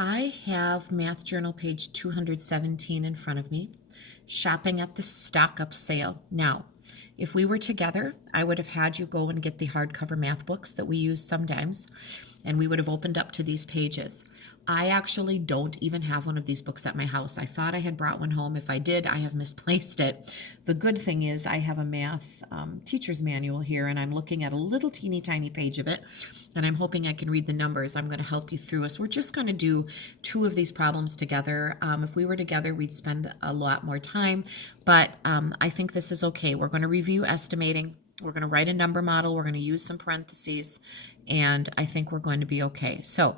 I have Math Journal page 217 in front of me, shopping at the stock up sale. Now, if we were together, I would have had you go and get the hardcover math books that we use sometimes, and we would have opened up to these pages. I actually don't even have one of these books at my house. I thought I had brought one home. If I did, I have misplaced it. The good thing is I have a math teacher's manual here, and I'm looking at a little teeny tiny page of it, and I'm hoping I can read the numbers. I'm going to help you through us. We're just going to do two of these problems together. If we were together, we'd spend a lot more time, but I think this is okay. We're going to review estimating. We're going to write a number model. We're going to use some parentheses, and I think we're going to be okay. So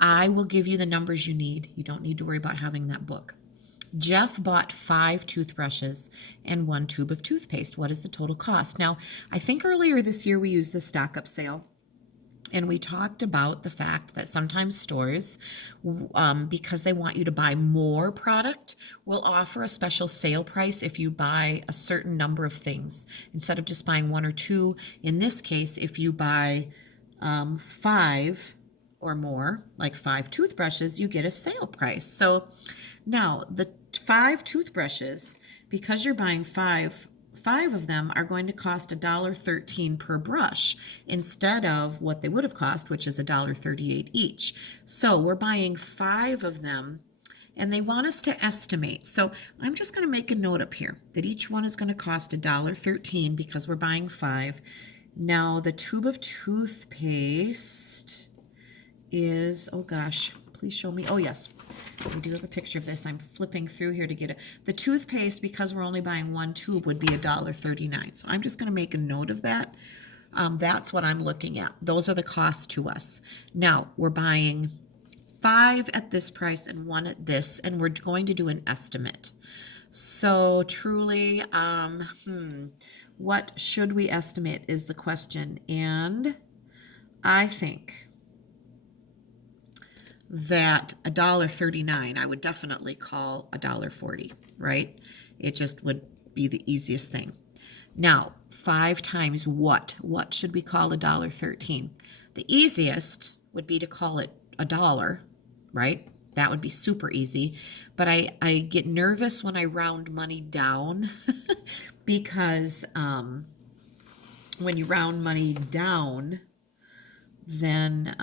I will give you the numbers you need. You don't need to worry about having that book. Jeff bought 5 toothbrushes and 1 tube of toothpaste. What is the total cost? Now, I think earlier this year we used the stock up sale. And we talked about the fact that sometimes stores, because they want you to buy more product, will offer a special sale price if you buy a certain number of things. Instead of just buying 1 or 2, in this case, if you buy 5 or more, like 5 toothbrushes, you get a sale price. So now the 5 toothbrushes, because you're buying 5 of them are going to cost $1.13 per brush instead of what they would have cost, which is $1.38 each. So we're buying 5 of them, and they want us to estimate. So I'm just going to make a note up here that each one is going to cost $1.13 because we're buying 5. Now the tube of toothpaste is, oh gosh, please show me. Oh yes, we do have a picture of this. I'm flipping through here to get it. The toothpaste, because we're only buying 1 tube, would be $1.39. So I'm just going to make a note of that. That's what I'm looking at. Those are the costs to us. Now we're buying 5 at this price and 1 at this, and we're going to do an estimate. So truly, what should we estimate is the question. And I think that $1.39 I would definitely call $1.40, right? It just would be the easiest thing. Now, 5 times what? What should we call $1.13? The easiest would be to call it $1, right? That would be super easy. But I get nervous when I round money down because when you round money down, then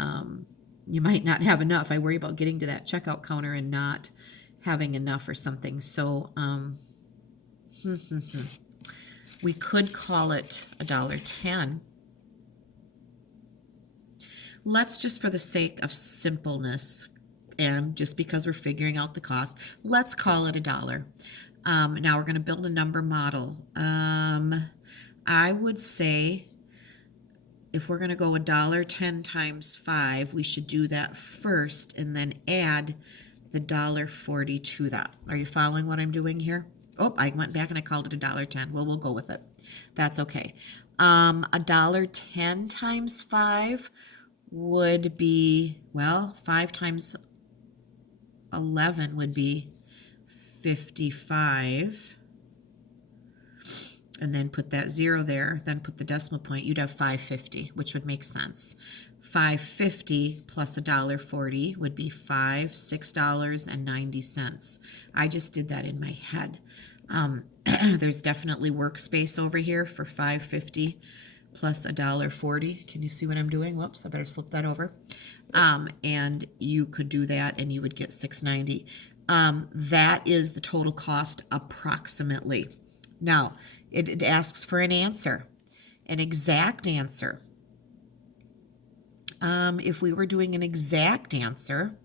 you might not have enough. I worry about getting to that checkout counter and not having enough or something. So we could call it $1.10. Let's just, for the sake of simpleness, and just because we're figuring out the cost, let's call it $1. Now we're going to build a number model. I would say if we're going to go $1.10 times 5, we should do that first and then add the $1.40 to that. Are you following what I'm doing here? Oh, I went back and I called it $1.10. Well, we'll go with it. That's okay. $1.10 times 5 would be, well, 5 times 11 would be 55. And then put that 0 there, then put the decimal point, you'd have 550, which would make sense. 550 plus $1.40 would be $6.90. I just did that in my head. There's definitely workspace over here for 550 plus $1.40. Can you see what I'm doing? Whoops, I better slip that over. And you could do that and you would get $6.90. That is the total cost approximately. Now, it asks for an answer, an exact answer. If we were doing an exact answer,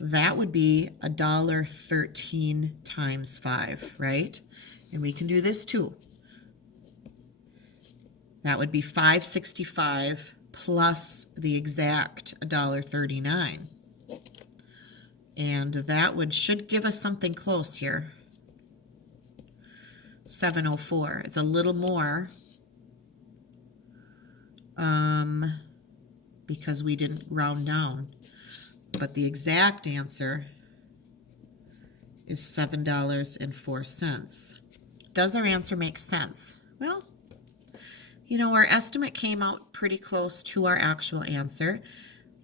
that would be $1.13 times 5, right? And we can do this too. That would be $5.65 plus the exact $1.39. And that should give us something close here. 704. It's a little more because we didn't round down. But the exact answer is $7.04. Does our answer make sense? Well, you know, our estimate came out pretty close to our actual answer.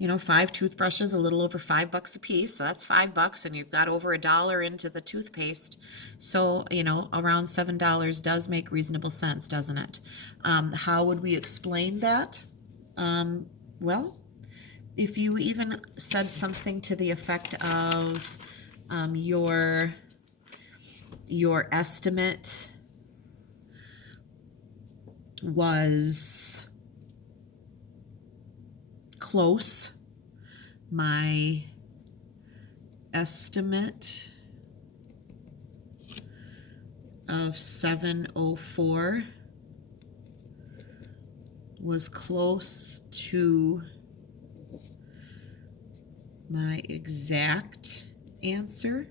5 toothbrushes, a little over $5 a piece. So that's $5, and you've got over $1 into the toothpaste. So, around $7 does make reasonable sense, doesn't it? How would we explain that? Well, if you even said something to the effect of your estimate was close. My estimate of 704 was close to my exact answer.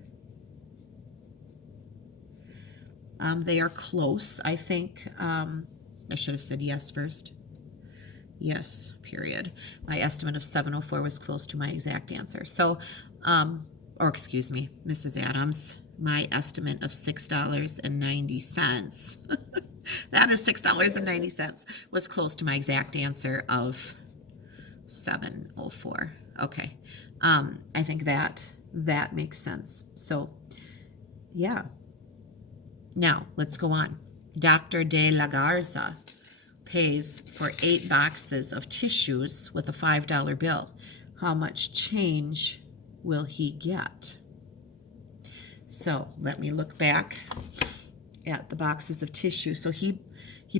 They are close. I think I should have said yes first. Yes, period. My estimate of 704 was close to my exact answer. So, or excuse me, Mrs. Adams, my estimate of $6.90, that is $6.90, was close to my exact answer of 704. Okay. I think that makes sense. So, yeah. Now, let's go on. Dr. De La Garza pays for 8 boxes of tissues with a $5 bill. How much change will he get? So let me look back at the boxes of tissue. So he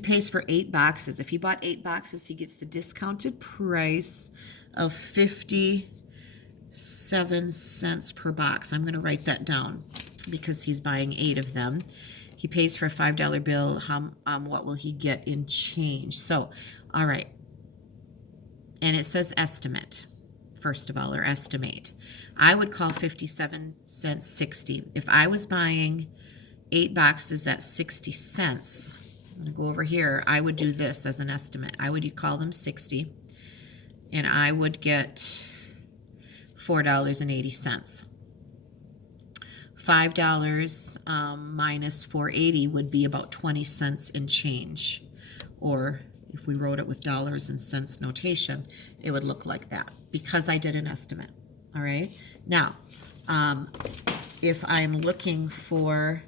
pays for 8 boxes. If he bought 8 boxes, he gets the discounted price of 57 cents per box. I'm going to write that down because he's buying 8 of them. He pays for a $5 bill. What will he get in change? So, all right. And it says estimate, first of all, or estimate. I would call 57 cents 60. If I was buying 8 boxes at 60 cents, I'm going to go over here. I would do this as an estimate. I would call them 60, and I would get $4.80. $5 minus $4.80 would be about 20 cents in change. Or if we wrote it with dollars and cents notation, it would look like that because I did an estimate. All right. Now, if I'm looking for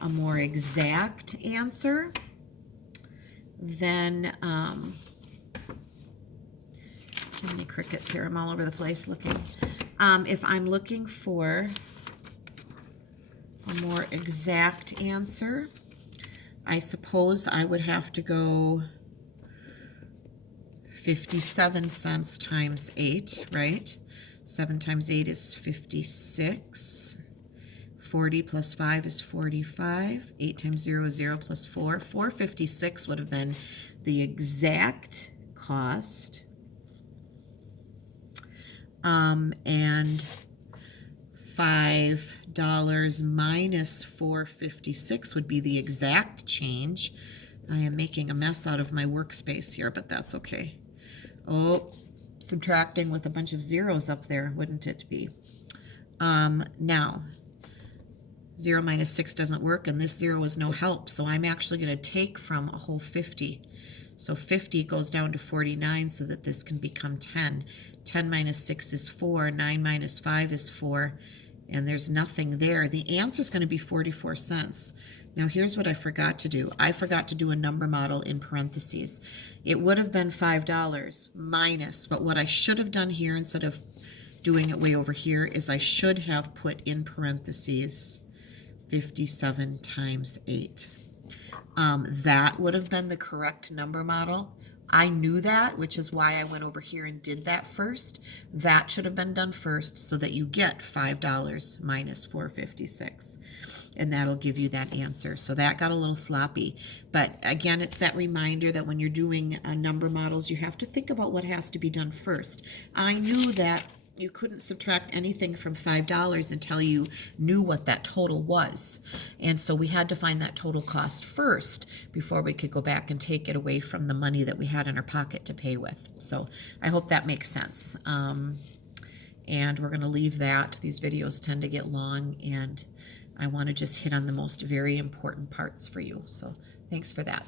a more exact answer, then too many crickets here. I'm all over the place looking. If I'm looking for a more exact answer, I suppose I would have to go 57 cents times 8, right? 7 times 8 is 56. 40 plus 5 is 45. 8 times 0 is 0 plus 4. 456 would have been the exact cost. And $5 minus $4.56 would be the exact change. I am making a mess out of my workspace here, but that's okay. Oh, subtracting with a bunch of zeros up there, wouldn't it be? Now, 0 minus 6 doesn't work, and this 0 is no help, so I'm actually going to take from a whole 50. So 50 goes down to 49 so that this can become 10. 10 minus 6 is 4. 9 minus 5 is 4. And there's nothing there. The answer is going to be 44 cents. Now, here's what I forgot to do. I forgot to do a number model in parentheses. It would have been $5 minus, but what I should have done here instead of doing it way over here is I should have put in parentheses 57 times 8. That would have been the correct number model. I knew that, which is why I went over here and did that first. That should have been done first so that you get $5 minus $4.56. And that'll give you that answer. So that got a little sloppy. But again, it's that reminder that when you're doing number models, you have to think about what has to be done first. I knew that you couldn't subtract anything from $5 until you knew what that total was. And so we had to find that total cost first before we could go back and take it away from the money that we had in our pocket to pay with. So I hope that makes sense. And we're going to leave that. These videos tend to get long, and I want to just hit on the most very important parts for you. So thanks for that.